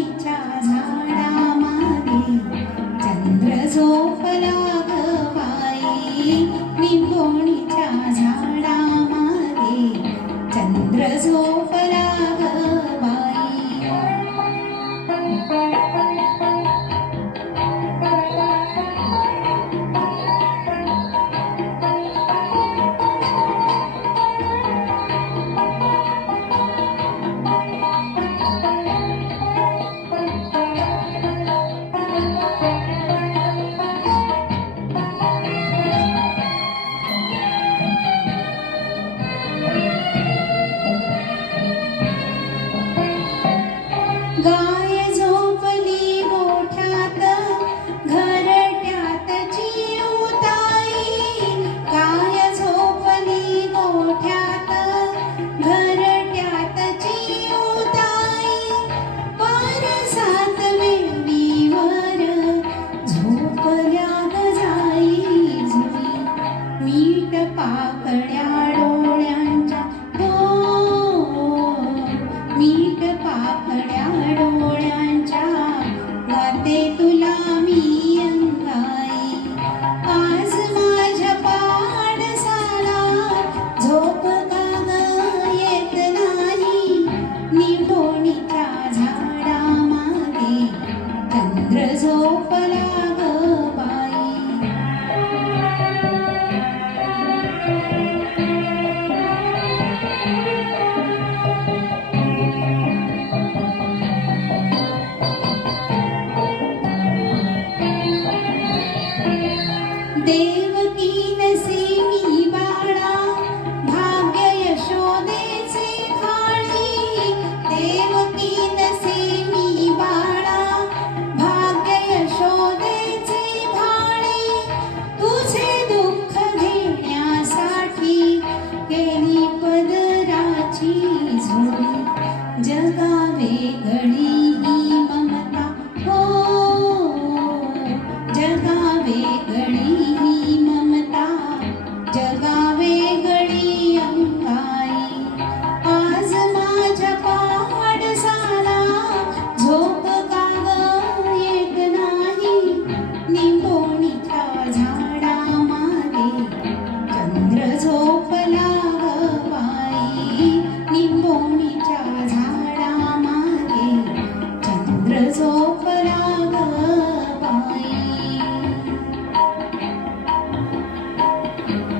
निंबोणीच्या झाडामागे चंद्र झोपला ग बाई, निंबोणीच्या झाडामागे चंद्र झोपला ग बाई. गाय झोपली गोठ्यात घरट्यात चिऊताई, गाय झोपली गोठ्यात घरट्यात चिऊताई, परसात वेलीवर झोपल्या ग जाई जुई, मीठ पाकळ्या डोळ्यांच्या हो, मीठ पाकळ्या डोळ्यांच्या गाते तुला मी अंगाई. आज माझ्या पाडसाला झोप का ग येत नाही, निंबोणीच्या झाडामागे चंद्र झोपला ग बाई. दे